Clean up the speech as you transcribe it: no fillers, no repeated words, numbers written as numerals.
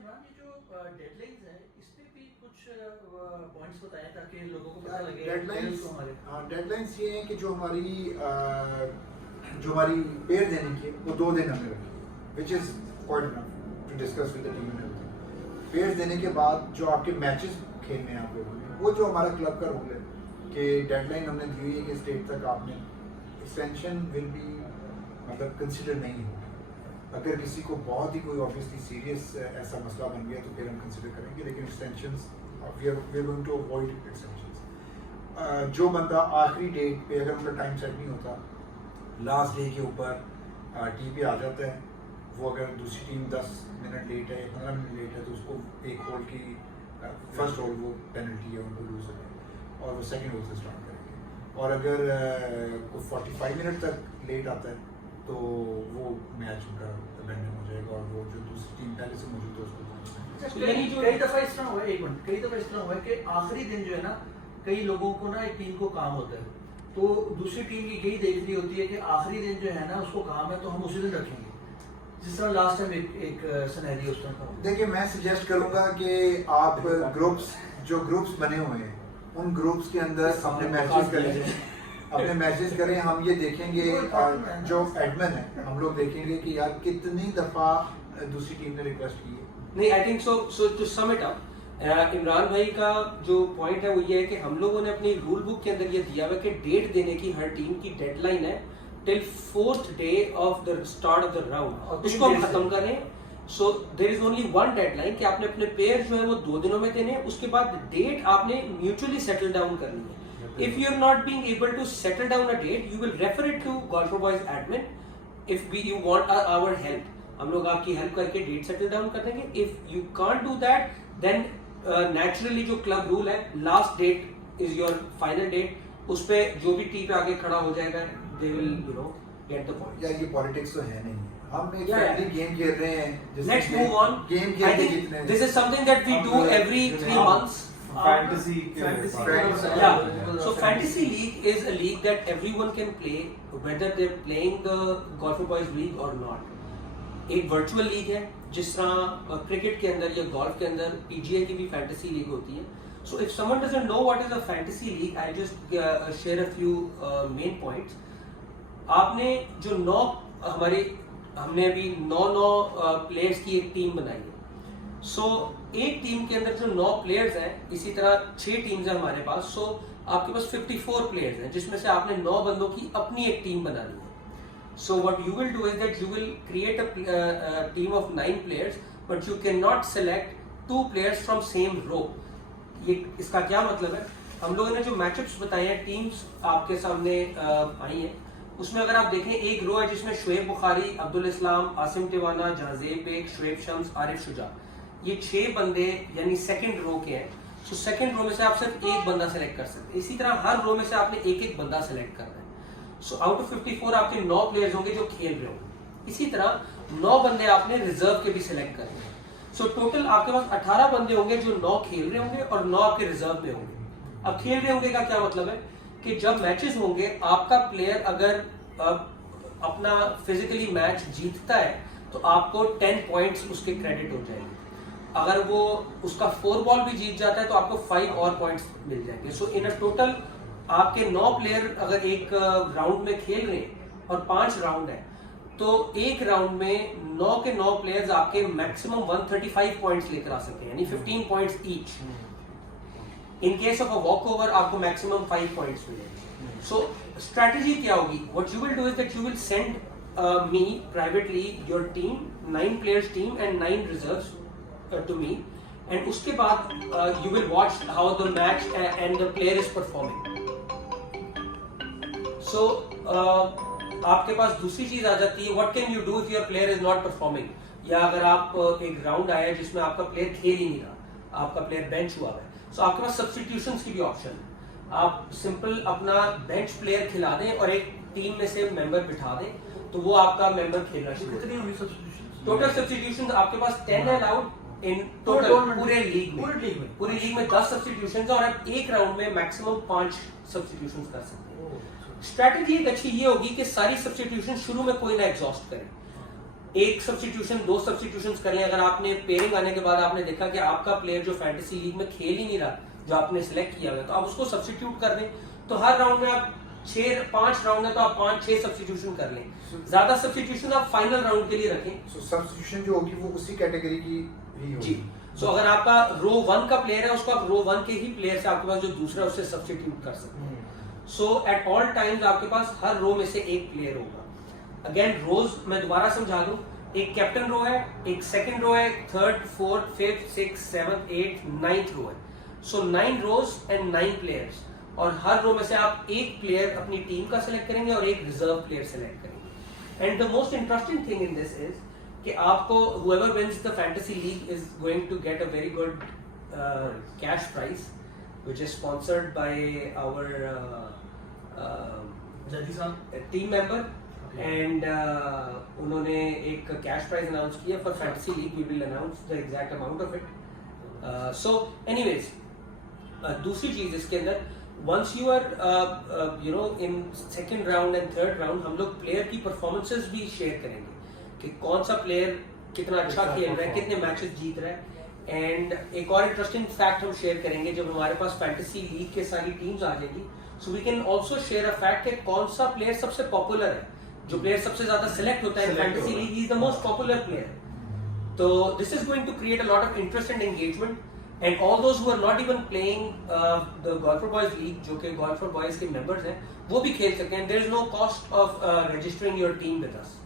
इमरान, ये जो डेडलाइंस है इस पे भी कुछ पॉइंट्स बताएं ताकि लोगों को पता लगे डेडलाइंस। हमारे। डेडलाइंस ये है कि जो हमारी पेयर देने की वो 2 दिन हमने रखी, which is quite enough to discuss with the team and everything. Pair देने के बाद जो आपके मैचेस खेलने हैं आप लोगों ने, वो जो हमारा क्लब का रूल है कि डेडलाइन हमने दी हुई है कि स्टेट तक आपने एक्सटेंशन विल बी मतलब कंसिडर नहीं होगी। अगर किसी को बहुत ही कोई ऑब्वियसली सीरियस ऐसा मसला बन गया तो फिर हम कंसिडर करेंगे, लेकिन extensions we are going to avoid extensions. जो बंदा आखिरी डेट पे अगर उनका टाइम सेट नहीं होता, लास्ट डे के ऊपर टी पे आ जाता है, वो अगर दूसरी टीम 10 मिनट लेट है या 15 मिनट लेट है तो उसको एक होल की फर्स्ट होल वो पेनल्टी है उनको लूज है और वो सेकंड होल से स्टार्ट करेंगे। और अगर कोई 45 मिनट तक लेट आता है तो वो मैच उनका अबेंडन हो जाएगा और वो जो दूसरी टीम पहले से मौजूद है उसको कई दफा इस तरह हुआ है, एक मिनट, कई दफा इस तरह हुआ है कि आखिरी दिन जो है ना, कई लोगों को ना एक टीम को काम होता है तो दूसरी टीम की यही देख रही होती है कि आखिरी दिन जो है ना उसको काम है तो हम उसी दिन रखेंगे, जिस तरह लास्ट टाइम एक सिनेरियो उस तरह का। देखिए, मैं सजेस्ट करूंगा कि आप ग्रुप्स बने हुए हैं उन ग्रुप्स के अंदर अपने मैचेस करें। हम ये देखेंगे जो एडमिन है हम लोग देखेंगे कि यार कितनी दफा दूसरी टीम ने रिक्वेस्ट की है। नहीं, I think so to sum it up, Imran भाई का जो पॉइंट है वो ये है कि हम लोगों ने अपनी रूल बुक के अंदर ये दिया हुआ है कि डेट देने की हर टीम की डेडलाइन है till 4th day of the start of the round, उसको हम खत्म करें। So there is only one deadline कि आपने अपने पेयर जो है वो 2 दिनों में देने, उसके बाद डेट आपने म्यूचुअली सेटल डाउन करनी है। If you're not being able to settle down a date, you will refer it to Golfer Boys admin. If you want our help, हम लोग आपकी हेल्प करके डेट सेटल डाउन कर देंगे। If you can't do that, then naturally जो club rule है, last date is your final date, उस पे जो भी टी पे आगे खड़ा हो जाएगा, they will get the point. यार ये पॉलिटिक्स तो है नहीं, हम एक फ्रेंडली गेम खेल रहे हैं। Let's move on. Game I खेलते think जितने this is something that we do every 3 months. Fantasy. Yeah. So fantasy league is a league that everyone can play, whether they're playing the Golfer Boys League or not. एक virtual league है, जिस तरह cricket के अंदर या golf के अंदर PGA की भी फैंटेसी लीग होती है। So if someone doesn't know what is a fantasy league, I just share a few main points. आपने जो हमने अभी 9 प्लेयर्स की एक टीम बनाई है। सो एक टीम के अंदर जो 9 प्लेयर्स हैं, इसी तरह 6 टीम्स हैं हमारे पास। सो आपके पास 54 प्लेयर्स हैं, जिसमें से आपने 9 बंदों की अपनी एक टीम बनानी है। So what you will do is that you will create a team of 9 players, but you cannot select 2 players from same row. ये इसका क्या मतलब है? हम लोगों ने जो मैचअप्स बताए हैं, टीम्स आपके सामने आई हैं, उसमें अगर आप देखें एक रो है जिसमें शुएब बुखारी, अब्दुल इस्लाम, आसिम टिवाना, जहाजेब बेग, शुएब शम्स, आरिफ शुजा, ये 6 बंदे यानी सेकंड रो के हैं। तो सेकंड रो में से आप सिर्फ एक बंदा सेलेक्ट कर सकते हैं। इसी तरह हर रो में से आपने एक बंदा सेलेक्ट करना है। सो आउट ऑफ 54 आपके 9 प्लेयर्स होंगे जो खेल रहे होंगे। इसी तरह 9 बंदे आपने रिजर्व के भी सिलेक्ट करने हैं। सो टोटल आपके पास 18 बंदे होंगे जो 9 खेल रहे होंगे और 9 आपके रिजर्व में होंगे। अब खेल रहे होंगे का क्या मतलब है कि जब मैचेस होंगे, आपका प्लेयर अगर अपना फिजिकली मैच जीतता है तो आपको 10 पॉइंट्स उसके क्रेडिट हो जाएंगे। अगर वो उसका 4 बॉल भी जीत जाता है तो आपको 5 और पॉइंट्स मिल जाएंगे। सो इन अ टोटल आपके 9 प्लेयर अगर एक राउंड में खेल रहे हैं और 5 राउंड है, तो एक राउंड में 9 के 9 प्लेयर्स आपके मैक्सिमम 135 पॉइंट्स लेकर आ सकते हैं, यानी 15 points each. In case of a walk over आपको मैक्सिमम 5 पॉइंट्स मिलेंगे। सो स्ट्रैटेजी क्या होगी? What you will do is that you will send me privately your team, 9 players team and 9 reserves to me, and उसके बाद you will watch how the match and the player is performing. So आपके पास दूसरी चीज आ जाती है, what can you do if your player is not performing, या अगर आप एक राउंड आया जिसमें आपका प्लेयर खेल ही नहीं रहा, आपका प्लेयर बेंच हुआ है, सो आपके पास सब्स्टिट्यूशंस की भी ऑप्शन है। आप सिंपल अपना बेंच प्लेयर खिला दें और एक टीम में से मेंबर बिठा दें, तो वो आपका मेंबर खेलना शुरू। कितनी होंगी सब्स्टिट्यूशंस? टोटल सब्स्टिट्यूशंस आपके पास 10 है अलाउड इन टोटल पूरे लीग में 10 सब्स्टिट्यूशंस, और आप एक राउंड में मैक्सिमम 5 सब्स्टिट्यूशंस कर सकते हैं। स्ट्रैटेजी एक अच्छी ये होगी कि सारी सब्स्टिट्यूशन शुरू में कोई ना एग्जॉस्ट करे। एक सब्स्टिट्यूशन, 2 सब्स्टिट्यूशन कर लें। अगर आपने पेयरिंग आने के बाद आपने देखा कि आपका प्लेयर जो फैंटेसी लीग में खेल ही नहीं रहा, जो आपने सिलेक्ट किया हुआ, तो आप उसको सब्स्टिट्यूट कर दें। तो हर राउंड में आप 5 राउंड है तो आप 5-6 सब्स्टिट्यूशन कर लें। ज्यादा सब्स्टिट्यूशन आप फाइनल राउंड के लिए रखें। सो सब्स्टिट्यूशन जो होगी वो उसी कैटेगरी की ही होगी। जी, सो अगर आपका रो 1 का प्लेयर है, उसको आप रो 1 के ही प्लेयर से आपके पास जो दूसरा उससे सब्स्टिट्यूट कर सकते हैं। सो एट ऑल टाइम्स आपके पास हर रो में से एक प्लेयर होगा। अगेन रोज मैं दोबारा समझा दूं, एक कैप्टन रो है, एक सेकंड रो है, third, fourth, fifth, six, seventh, eight, 9th row है। सो 9 रोज एंड 9 प्लेयर्स, और हर रो में से आप एक प्लेयर अपनी टीम का सिलेक्ट करेंगे और एक रिजर्व प्लेयर सिलेक्ट करेंगे। And the most interesting thing in this is कि आपको whoever wins the fantasy league is going to get a very good cash prize which is sponsored by our Zaidi साहब team member and उन्होंने एक cash prize announce किया for fantasy league. We will announce the exact amount of it. So anyways, दूसरी चीज इसके अंदर, once you are you know in second round and third round, हम लोग प्लेयर की परफॉर्मेंसेस भी शेयर करेंगे कि कौन सा प्लेयर कितना अच्छा खेल रहा है, कितने मैचेस जीत रहा है। एंड एक और इंटरेस्टिंग फैक्ट हम शेयर करेंगे जब हमारे पास फैंटेसी लीग के सारी टीम्स आ जाएगी। So we can also share a fact कि कौन सा प्लेयर सबसे पॉपुलर है, जो प्लेयर सबसे ज्यादा सिलेक्ट होता है fantasy league, is the most popular player. तो this is going to create a lot of interest and engagement, and all those who are not even playing the golfer boys league, जो कि golfer boys के members हैं, वो भी खेल सकते हैं। There is no cost of registering your team with us.